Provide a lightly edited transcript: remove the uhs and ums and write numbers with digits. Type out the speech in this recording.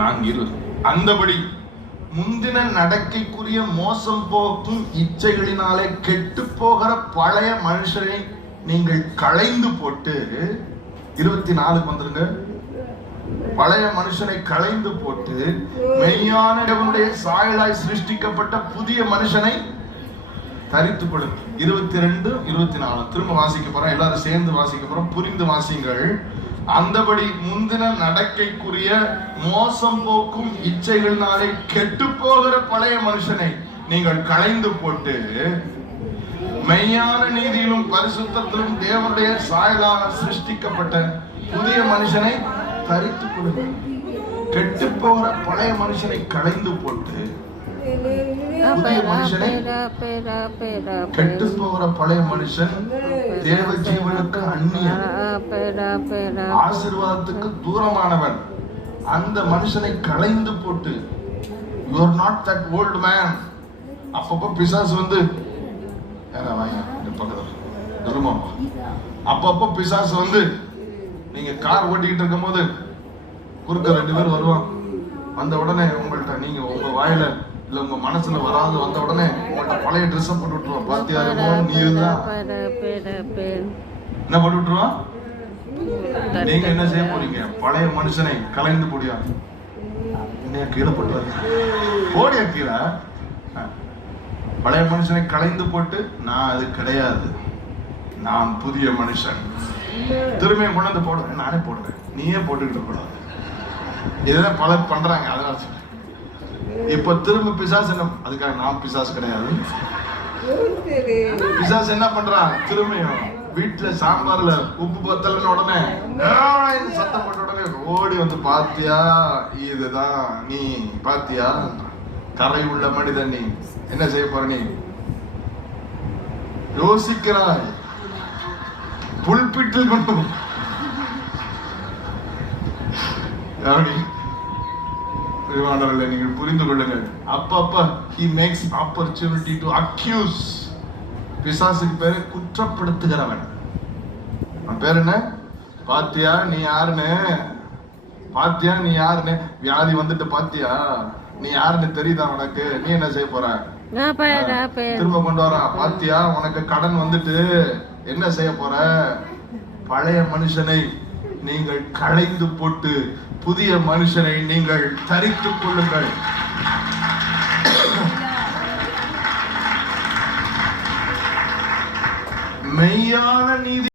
4:20. அந்தபடி முந்தின நடக்கைக்குரிய மோசம் போக்கும் இச்சைகளினாலே கெட்டு போகிற பழைய மனுஷரை நீங்கள் களைந்து போட்டு 24 வந்துருங்க. பழைய மனுஷனை களைந்து போட்டு மெய்யான தேவனுடைய சாயலாய் சிருஷ்டிக்கப்பட்ட புதிய மனுஷனை தரித்துக் கொள்ளும். 22, 24 திரும்ப வாசிக்க போறோம். எல்லாரும் சேர்ந்து வாசிக்க போறோம். புரிந்து வாசிங்கள். அந்தபடி முந்தின நடக்கைக்குரிய மோசம் போக்கும் இச்சைகளினாலே கெட்டு போகிற பழைய மனுஷனை நீங்கள் களைந்து போட்டு மெய்யான நீதியிலும் பரிசுத்தத்திலும் தேவனுடைய சாயலாக சிருஷ்டிக்கப்பட்ட புதிய மனுஷனை தரித்துக் கொள்ளுங்கள். கெட்டு போகிற பழைய மனுஷனை களைந்து போட்டு புதிய மனுஷனை, கெட்டு போகிற பழைய மனுஷன் தேவ ஜீவனுக்கு அந்நியன், ஆசீர்வாதத்துக்கு தூரமானவன். அந்த மனுஷனை களைந்து போட்டு you are not that old man. அப்பப்ப பிசாசு வந்து அப்பப்ப பிசாசு வந்து நீங்க கார் ஓட்டிக்கிட்டு இருக்கும் போது குறுக்க 2 பேர் வருவான். வந்த உடனே உங்கள்கிட்ட நீங்க உங்க வாயில இல்ல உங்க மனசுல வராது வந்த உடனே உங்கள்ட்ட பழைய ட்ரெஸ் போட்டு விட்டுருவான். பாத்தியா நீ தான் என்ன போட்டு விட்டுருவான். நீங்க என்ன செய்ய போறீங்க? பழைய மனுஷனை கலைந்து போடியா, என்ன கீழே போட்டு போடியா கீழே. பழைய மனுஷனை கலைந்து போட்டு நான் அது கிடையாது, நான் புதிய மனுஷன். திரும்பியும் கொண்டு போடுவேன். நானே போடுவேன், நீயே போட்டுக்கிட்டு கூடாது. இதெல்லாம் பலர் பண்றாங்க. அதனால இப்ப திரும்ப பிசாசு என்ன, அதுக்காக நான் பிசாசு கிடையாது. பிசாசு என்ன பண்றான்? திரும்பியும் வீட்டுல சாம்பார்ல உப்பு பத்தலன்னு உடனே சத்தம் போட்ட உடனே ஓடி வந்து பாத்தியா இதுதான் நீ, பாத்தியா கரை உள்ள மனிதன், நீ என்ன செய்ய போற? நீ யோசிக்கிறாய். புல்பிட்டில் கொண்டு நீங்கள் புரிந்து கொள்ளுங்கள். அப்பப்ப he makes opportunity to accuse. பிசாசுக்கு பேரு குற்றப்படுத்துகிறவன். பேர் என்ன? பாத்தியா நீ யாருன்னு, பாத்தியா நீ யாருன்னு, வியாதி வந்துட்டு பாத்தியா நீ யாருன்னு தெரியுதா உனக்கு, நீ என்ன செய்ய போற? திரும்ப கொண்டு வர. பாத்தியா உனக்கு கடன் வந்துட்டு என்ன செய்ய போற? பழைய மனுஷனை நீங்கள் களைந்து போட்டு புதிய மனுஷனை நீங்கள் தரித்துக் கொள்ளுங்கள். மெய்யான நீதி